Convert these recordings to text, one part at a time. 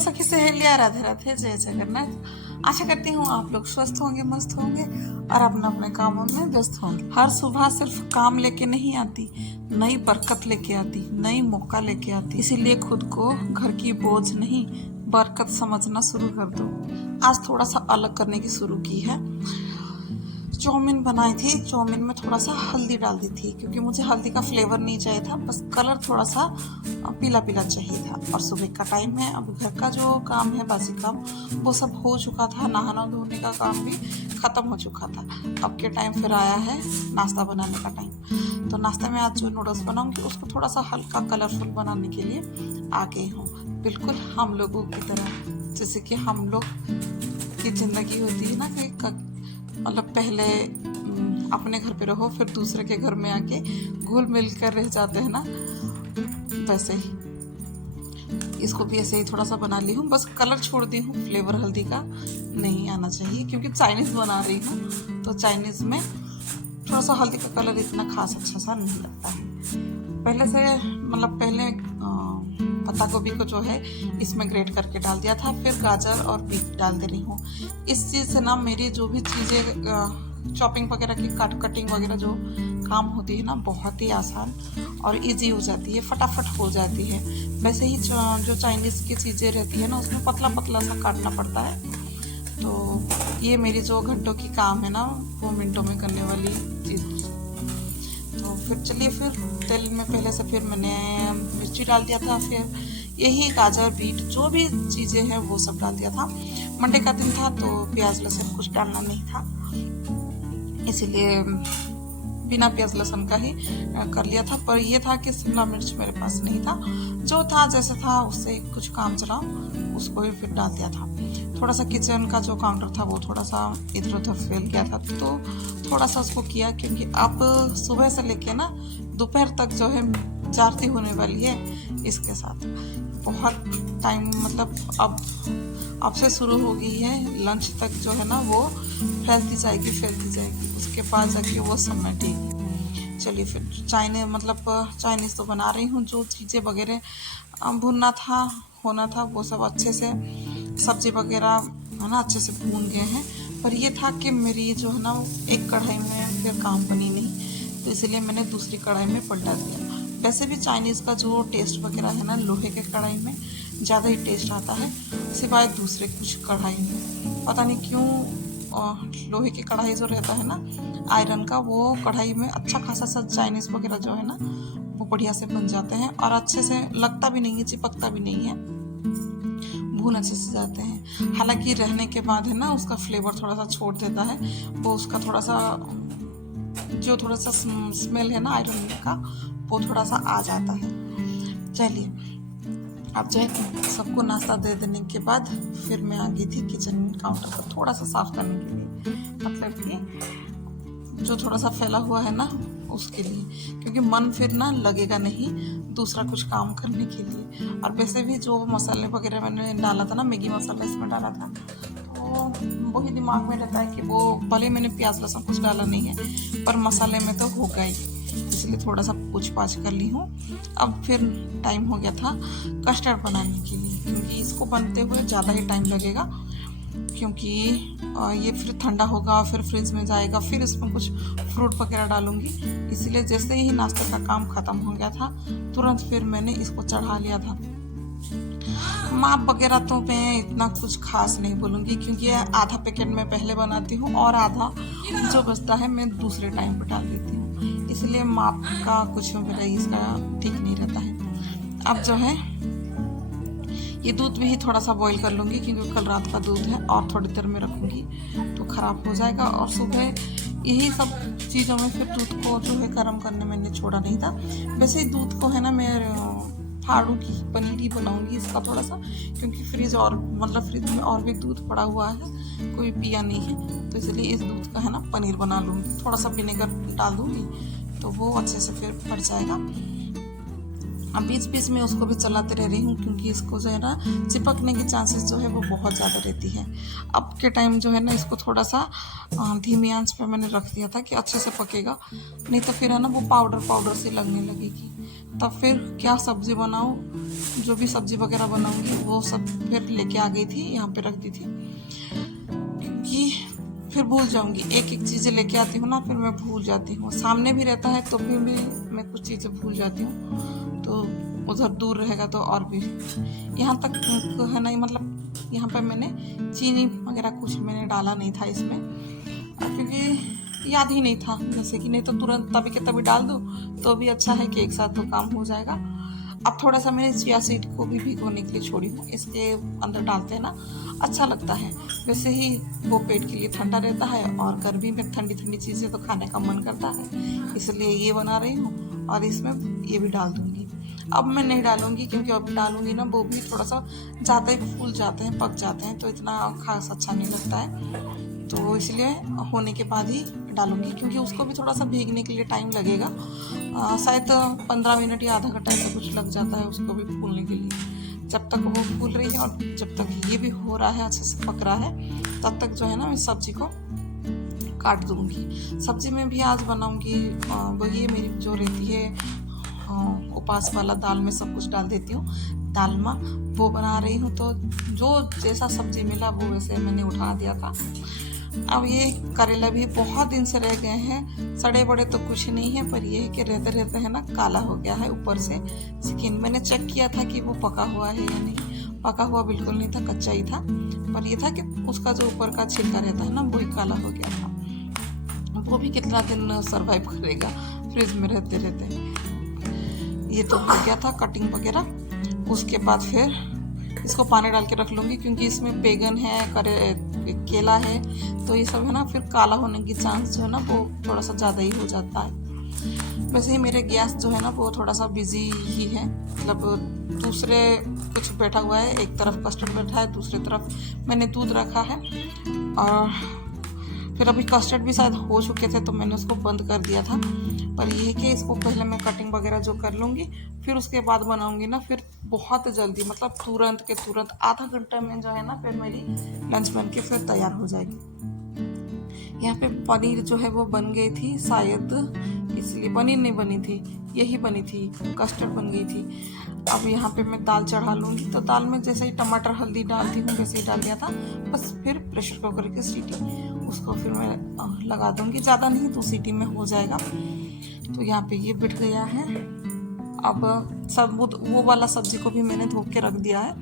सखी सहेलियां, राधे राधे, जय जगन्नाथ। आशा करती हूँ आप लोग स्वस्थ होंगे, मस्त होंगे और अपने अपने कामों में व्यस्त होंगे। हर सुबह सिर्फ काम लेके नहीं आती, नई बरकत लेके आती, नई मौका लेके आती। इसीलिए खुद को घर की बोझ नहीं, बरकत समझना शुरू कर दो। आज थोड़ा सा अलग करने की शुरू की है। चाउमीन बनाई थी, चाउमीन में थोड़ा सा हल्दी डाल दी थी क्योंकि मुझे हल्दी का फ्लेवर नहीं चाहिए था, बस कलर थोड़ा सा पीला पीला चाहिए था। और सुबह का टाइम है, अब घर का जो काम है, बासी काम, वो सब हो चुका था। नहाना धोने का काम भी ख़त्म हो चुका था। अब के टाइम फिर आया है नाश्ता बनाने का टाइम। तो नाश्ते में आज जो नूडल्स बनाऊंगी उसको थोड़ा सा हल्का कलरफुल बनाने के लिए आ गई हूँ, बिल्कुल हम लोगों की तरह। जैसे कि हम लोग की ज़िंदगी होती है ना कि मतलब पहले अपने घर पे रहो, फिर दूसरे के घर में आके घुल मिल कर रह जाते हैं ना, वैसे ही इसको भी ऐसे ही थोड़ा सा बना ली हूँ। बस कलर छोड़ दी हूँ, फ्लेवर हल्दी का नहीं आना चाहिए क्योंकि चाइनीज़ बना रही हूँ, तो चाइनीज़ में थोड़ा सा हल्दी का कलर इतना खास अच्छा सा नहीं लगता है। पहले से मतलब पहले पत्ता गोभी को जो है इसमें ग्रेट करके डाल दिया था, फिर गाजर और बीट डाल दे रही हूँ। इस चीज़ से ना मेरी जो भी चीज़ें चॉपिंग वगैरह की कटिंग वगैरह जो काम होती है ना, बहुत ही आसान और इजी हो जाती है, फटाफट हो जाती है। वैसे ही जो चाइनीज़ की चीज़ें रहती है ना, उसमें पतला पतला सा काटना पड़ता है। तो ये मेरी जो घंटों की काम है ना, वो मिनटों में करने वाली चीज़। तो फिर चलिए, फिर तेल में पहले से फिर मैंने मिर्ची डाल दिया था, फिर यही गाजर बीट जो भी चीज़ें हैं वो सब डाल दिया था। मंडे का दिन था तो प्याज लहसुन कुछ डालना नहीं था, इसीलिए बिना प्याज लहसुन का ही कर लिया था। पर ये था कि शिमला मिर्च मेरे पास नहीं था, जो था जैसे था उससे कुछ काम चला, उसको ही फिर डाल दिया था। थोड़ा सा किचन का जो काउंटर था वो थोड़ा सा इधर उधर फैल गया था, तो थोड़ा सा उसको किया क्योंकि अब सुबह से लेके ना दोपहर तक जो है जाती होने वाली है इसके साथ। बहुत टाइम मतलब अब से शुरू हो गई है, लंच तक जो है ना वो फैलती जाएगी, उसके बाद जाके वो समय ठीक। चलिए, फिर चाइनीज़ तो बना रही हूँ। जो चीज़ें वगैरह भूनना था, होना था, वो सब अच्छे से सब्जी वगैरह है ना अच्छे से भून गए हैं। पर ये था कि मेरी जो है ना एक कढ़ाई में फिर काम बनी नहीं, तो इसलिए मैंने दूसरी कढ़ाई में पलटा दिया। वैसे भी चाइनीज़ का जो टेस्ट वगैरह है ना, लोहे के कढ़ाई में ज़्यादा ही टेस्ट आता है, सिवाय दूसरे कुछ कढ़ाई में। पता नहीं क्यों लोहे की कढ़ाई जो रहता है ना, आयरन का, वो कढ़ाई में अच्छा खासा सा चाइनीज़ वगैरह जो है ना वो बढ़िया से बन जाते हैं और अच्छे से लगता भी नहीं है, चिपकता भी नहीं है, भून अच्छे से जाते हैं। हालांकि रहने के बाद है ना उसका फ्लेवर थोड़ा सा छोड़ देता है, वो उसका थोड़ा सा स्मेल है ना आयरन का, वो थोड़ा सा आ जाता है। चलिए, अब जो है सबको नाश्ता दे देने के बाद फिर मैं आ गई थी किचन काउंटर पर थोड़ा सा साफ करने के लिए, मतलब कि जो थोड़ा सा फैला हुआ है ना उसके लिए, क्योंकि मन फिर ना लगेगा नहीं दूसरा कुछ काम करने के लिए। और वैसे भी जो मसाले वगैरह मैंने डाला था ना, मैगी मसाला इसमें डाला था, तो वही दिमाग में रहता है कि वो भले मैंने प्याज लहसुन कुछ डाला नहीं है पर मसाले में तो होगा ही, इसलिए थोड़ा सा पूछ पाछ कर ली हूँ। अब फिर टाइम हो गया था कस्टर्ड बनाने के लिए, क्योंकि इसको बनते हुए ज़्यादा ही टाइम लगेगा, क्योंकि ये फिर ठंडा होगा, फिर फ्रिज में जाएगा, फिर इसमें कुछ फ्रूट वगैरह डालूंगी। इसीलिए जैसे ही नाश्ते का काम ख़त्म हो गया था, तुरंत फिर मैंने इसको चढ़ा लिया था। माप वगैरह तो मैं इतना कुछ खास नहीं बोलूँगी, क्योंकि आधा पैकेट मैं पहले बनाती हूँ और आधा जो बचता है मैं दूसरे टाइम पर डाल देती हूँ, इसलिए माप का कुछ मेरा इसका ठीक नहीं रहता है। अब जो है ये दूध भी थोड़ा सा बॉईल कर लूँगी, क्योंकि कल रात का दूध है और थोड़ी देर में रखूँगी तो ख़राब हो जाएगा। और सुबह यही सब चीज़ों में फिर दूध को जो है गर्म करने मैंने छोड़ा नहीं था। वैसे ही दूध को है ना मैं फाड़ू की पनीर ही बनाऊँगी इसका थोड़ा सा, क्योंकि फ्रिज में और भी दूध पड़ा हुआ है, कोई पिया नहीं है, तो इसलिए इस दूध का है ना पनीर बना लूँगी। थोड़ा सा विनेगर डाल दूँगी तो वो अच्छे से फिर भर जाएगा। अब बीच बीच में उसको भी चलाते रह रही हूँ, क्योंकि इसको जो है ना चिपकने की चांसेस जो है वो बहुत ज़्यादा रहती है। अब के टाइम जो है ना इसको थोड़ा सा धीमी आंच पे मैंने रख दिया था कि अच्छे से पकेगा, नहीं तो फिर है ना वो पाउडर पाउडर सी लगने लगेगी। तब फिर क्या सब्ज़ी बनाऊँ, जो भी सब्ज़ी वगैरह बनाऊँगी वो सब फिर लेके आ गई थी, यहाँ पे रख दी थी, क्योंकि फिर भूल जाऊंगी। एक एक चीज़ें लेके आती हूँ ना, फिर मैं भूल जाती हूँ। सामने भी रहता है तो भी मैं कुछ चीज़ें भूल जाती हूँ, तो उधर दूर रहेगा तो और भी। यहाँ तक है नहीं, मतलब यहाँ पर मैंने चीनी वगैरह कुछ मैंने डाला नहीं था इसमें, क्योंकि याद ही नहीं था। जैसे कि नहीं तो तुरंत तभी के तभी डाल दो तो भी अच्छा है कि एक साथ तो काम हो जाएगा। अब थोड़ा सा मैंने चिया सीड को भी भिगोने के लिए छोड़ी हूँ, इसके अंदर डालते हैं ना अच्छा लगता है। वैसे ही वो पेट के लिए ठंडा रहता है और गर्मी में ठंडी ठंडी चीज़ें तो खाने का मन करता है, इसलिए ये बना रही हूँ। और इसमें ये भी डाल दूँगी। अब मैं नहीं डालूँगी, क्योंकि अब डालूँगी ना वो भी थोड़ा सा ज़्यादा ही फूल जाते हैं, पक जाते हैं, तो इतना खास अच्छा नहीं लगता है। तो इसलिए होने के बाद ही डालूँगी, क्योंकि उसको भी थोड़ा सा भीगने के लिए टाइम लगेगा। शायद 15 मिनट या आधा घंटा ऐसा कुछ लग जाता है उसको भी फूलने के लिए। जब तक वो फूल रही है और जब तक ये भी हो रहा है, अच्छे से पक रहा है, तब तक जो है ना मैं सब्जी को काट दूँगी। सब्जी में भी आज बनाऊँगी वो ये मेरी जो रहती है उपास वाला दाल में सब कुछ डाल देती हूँ, दालमा वो बना रही हूँ। तो जो जैसा सब्जी मिला वो वैसे मैंने उठा दिया था। अब ये करेला भी बहुत दिन से रह गए हैं, सड़े बड़े तो कुछ नहीं है, पर ये है कि रहते रहते है ना काला हो गया है ऊपर से स्किन। मैंने चेक किया था कि वो पका हुआ है या नहीं, पका हुआ बिल्कुल नहीं था, कच्चा ही था। पर ये था कि उसका जो ऊपर का छिलका रहता है ना वही काला हो गया था। वो भी कितना दिन सरवाइव करेगा फ्रिज में रहते रहते। ये तो हो गया था कटिंग वगैरह। उसके बाद फिर इसको पानी डाल के रख लूँगी, क्योंकि इसमें बैगन है, केला है, तो ये सब है ना फिर काला होने की चांस जो है ना वो थोड़ा सा ज़्यादा ही हो जाता है। वैसे ही मेरे गैस जो है ना वो थोड़ा सा बिजी ही है, मतलब दूसरे कुछ बैठा हुआ है, एक तरफ कस्टर्ड बैठा है, दूसरी तरफ मैंने दूध रखा है। और फिर अभी कस्टर्ड भी शायद हो चुके थे तो मैंने उसको बंद कर दिया था। पर ये है कि इसको पहले मैं कटिंग वगैरह जो कर लूँगी, फिर उसके बाद बनाऊँगी ना, फिर बहुत जल्दी, मतलब तुरंत के तुरंत आधा घंटा में जो है ना फिर मेरी लंच बन के फिर तैयार हो जाएगी। यहाँ पे पनीर जो है वो बन गई थी शायद, इसलिए पनीर नहीं बनी थी, यही बनी थी, कस्टर्ड बन गई थी। अब यहाँ पे मैं दाल चढ़ा लूँगी। तो दाल में जैसे ही टमाटर हल्दी डालती हूँ वैसे ही डाल दिया था, बस फिर प्रेशर कुकर की सीटी उसको फिर मैं लगा दूँगी, ज़्यादा नहीं 2 सीटी में हो जाएगा। तो यहाँ पे ये बिठ गया है। अब सब वो वाला सब्जी को भी मैंने धो के रख दिया है,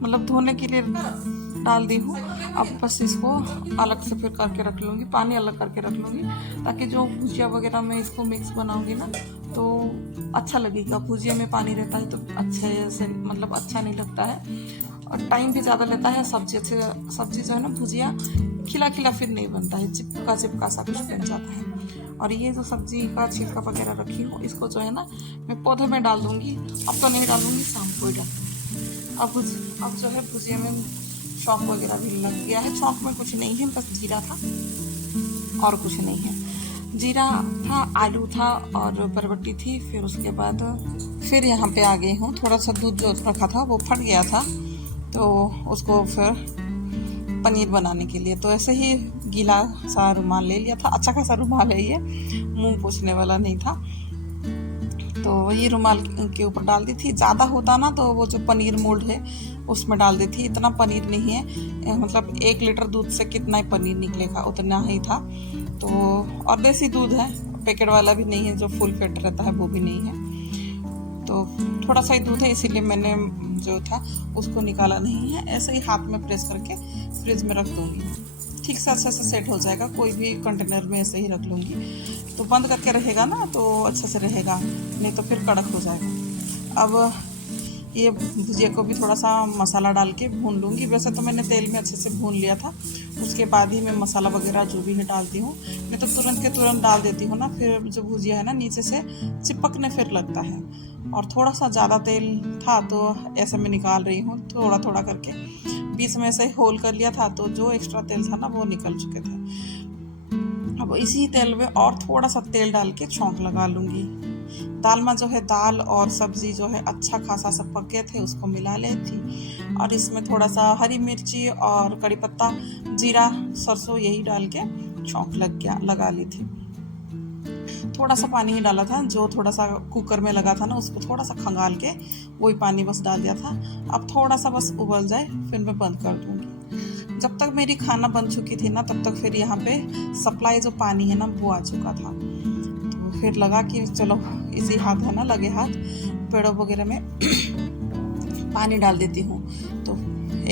मतलब धोने के लिए डाल दी हूँ। अब बस इसको अलग से फिर करके रख लूँगी, पानी अलग करके रख लूँगी, ताकि जो भुजिया वगैरह में इसको मिक्स बनाऊँगी ना तो अच्छा लगेगा। भुजिया में पानी रहता है तो अच्छे से, मतलब अच्छा नहीं लगता है और टाइम भी ज़्यादा लेता है। सब्जी जो है ना भुजिया खिला खिला फिर नहीं बनता है, चिपका चिपका सा कुछ बन जाता है। और ये जो सब्जी का छिलका वगैरह रखी हूँ इसको जो है ना मैं पौधे में डाल दूँगी। अब तो नहीं डालूँगी, शाम को ही डालूँगी। अब जो है भुजिया में चौक वगैरह भी लग गया है। चौक में कुछ नहीं है, बस जीरा था और कुछ नहीं है। जीरा था, आलू था और बरबट्टी थी। फिर उसके बाद फिर यहाँ पे आ गई हूँ। थोड़ा सा दूध जो रखा था वो फट गया था, तो उसको फिर पनीर बनाने के लिए तो ऐसे ही गीला सा रुमाल ले लिया था। अच्छा खासा रुमाल है ये, मुंह पोंछने वाला नहीं था, तो ये रुमाल के ऊपर डाल दी थी। ज़्यादा होता ना तो वो जो पनीर मोल्ड है उसमें डाल दी थी। इतना पनीर नहीं है, मतलब 1 लीटर दूध से कितना ही पनीर निकलेगा, उतना ही था। तो और देसी दूध है, पैकेट वाला भी नहीं है, जो फुल फैट रहता है वो भी नहीं है, तो थोड़ा सा ही दूध है, इसीलिए मैंने जो था उसको निकाला नहीं है। ऐसे ही हाथ में प्रेस करके फ्रिज में रख दूँगी, ठीक से अच्छे से सेट हो जाएगा। कोई भी कंटेनर में ऐसे ही रख लूँगी, तो बंद करके रहेगा ना तो अच्छे से रहेगा, नहीं तो फिर कड़क हो जाएगा। अब ये भुजिया को भी थोड़ा सा मसाला डाल के भून लूँगी। वैसे तो मैंने तेल में अच्छे से भून लिया था, उसके बाद ही मैं मसाला वगैरह जो भी है डालती हूँ। मैं तो तुरंत के तुरंत डाल देती हूँ ना, फिर जो भुजिया है ना नीचे से चिपकने फिर लगता है। और थोड़ा सा ज़्यादा तेल था तो ऐसे मैं निकाल रही हूँ थोड़ा थोड़ा करके, बीच में ऐसे होल कर लिया था, तो जो एक्स्ट्रा तेल था ना वो निकल चुके थे। अब इसी तेल में और थोड़ा सा तेल डाल के छौंक लगा लूँगी। दाल में जो है दाल और सब्जी जो है अच्छा खासा सब पक गए थे, उसको मिला ले थी और इसमें थोड़ा सा हरी मिर्ची और कड़ी पत्ता, जीरा, सरसों यही डाल के छौंक लगा ली थी। थोड़ा सा पानी ही डाला था, जो थोड़ा सा कुकर में लगा था ना उसको थोड़ा सा खंगाल के वही पानी बस डाल दिया था। अब थोड़ा सा बस उबल जाए फिर मैं बंद कर दूंगी। जब तक मेरी खाना बन चुकी थी ना तब तक फिर यहाँ पे सप्लाई जो पानी है ना वो आ चुका था। तो फिर लगा कि चलो इसी हाथ है ना लगे हाथ पेड़ों वगैरह में पानी डाल देती हूँ, तो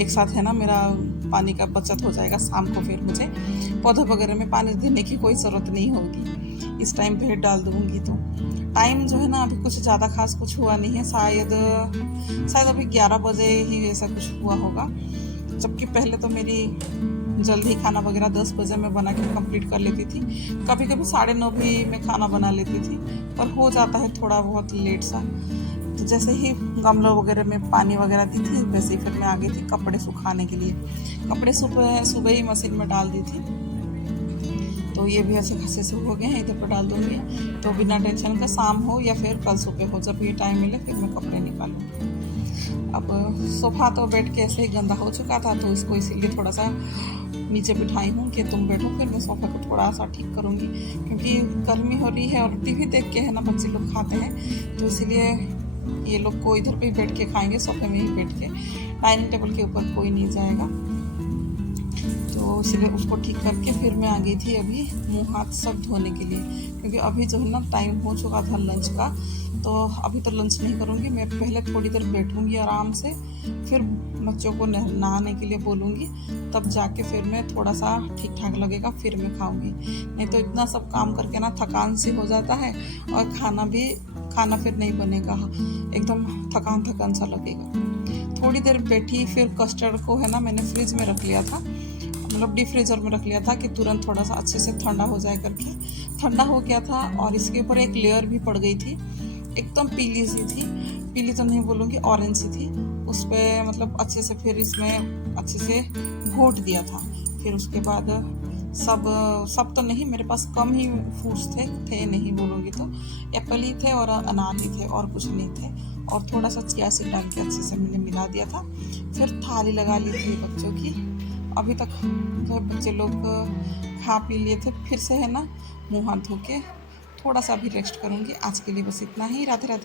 एक साथ है ना मेरा पानी का बचत हो जाएगा। शाम को फिर मुझे पौधों वगैरह में पानी देने की कोई ज़रूरत नहीं होगी, इस टाइम पे डाल दूँगी। तो टाइम जो है ना अभी कुछ ज़्यादा खास कुछ हुआ नहीं है, शायद अभी 11 बजे ही ऐसा कुछ हुआ होगा, जबकि पहले तो मेरी जल्दी खाना वगैरह 10 बजे मैं बना के कंप्लीट कर लेती थी। कभी कभी 9:30 भी मैं खाना बना लेती थी, पर हो जाता है थोड़ा बहुत लेट सा। तो जैसे ही गमलों वगैरह में पानी वगैरह दी थी वैसे ही फिर मैं आ गई थी कपड़े सुखाने के लिए। कपड़े सुबह ही मशीन में डाल दी थी, तो ये भी ऐसे खासे से हो गए हैं, इधर पर डाल दूँगी तो बिना टेंशन का शाम हो या फिर कल सुबह हो, जब ये टाइम मिले फिर मैं कपड़े निकालूँगी। अब सोफ़ा तो बैठ के ऐसे ही गंदा हो चुका था, तो इसको इसीलिए थोड़ा सा नीचे बिठाई हूँ कि तुम बैठो, फिर मैं सोफ़े को थोड़ा सा ठीक करूँगी, क्योंकि गर्मी हो रही है और टीवी देख के है ना बच्चे लोग खाते हैं, तो इसीलिए ये लोग को इधर पे ही बैठ के खाएंगे, सोफ़े में ही बैठ के, डाइनिंग टेबल के ऊपर कोई नहीं जाएगा। तो इसलिए उसको ठीक करके फिर मैं आ गई थी अभी मुँह हाथ सब धोने के लिए, क्योंकि अभी जो है ना टाइम हो चुका था लंच का। तो अभी तो लंच नहीं करूँगी मैं, पहले थोड़ी देर बैठूँगी आराम से, फिर बच्चों को नहाने के लिए बोलूँगी, तब जाके फिर मैं थोड़ा सा ठीक ठाक लगेगा फिर मैं खाऊँगी। नहीं तो इतना सब काम करके ना थकान सी हो जाता है और खाना फिर नहीं बनेगा, एकदम थकान सा लगेगा। थोड़ी देर बैठी, फिर कस्टर्ड को है ना मैंने फ्रिज में रख लिया था, मतलब डीप फ्रीजर में रख लिया था कि तुरंत थोड़ा सा अच्छे से ठंडा हो जाए करके। ठंडा हो गया था और इसके ऊपर एक लेयर भी पड़ गई थी, एकदम पीली सी थी, पीली तो नहीं बोलूँगी ऑरेंज सी थी, उस पर मतलब अच्छे से फिर इसमें अच्छे से घोट दिया था। फिर उसके बाद सब तो नहीं, मेरे पास कम ही फ्रूट्स थे नहीं बोलूँगी तो, एप्पल ही थे और अनार ही थे और कुछ नहीं थे, और थोड़ा सा चिया सीड डाल के अच्छे से मैंने मिला दिया था। फिर थाली लगा ली थी बच्चों की, अभी तक जो बच्चे लोग खा पी लिए थे, फिर से है ना मुँह हाथ धो के थोड़ा सा भी रेस्ट करूँगी। आज के लिए बस इतना ही, राधे राधे।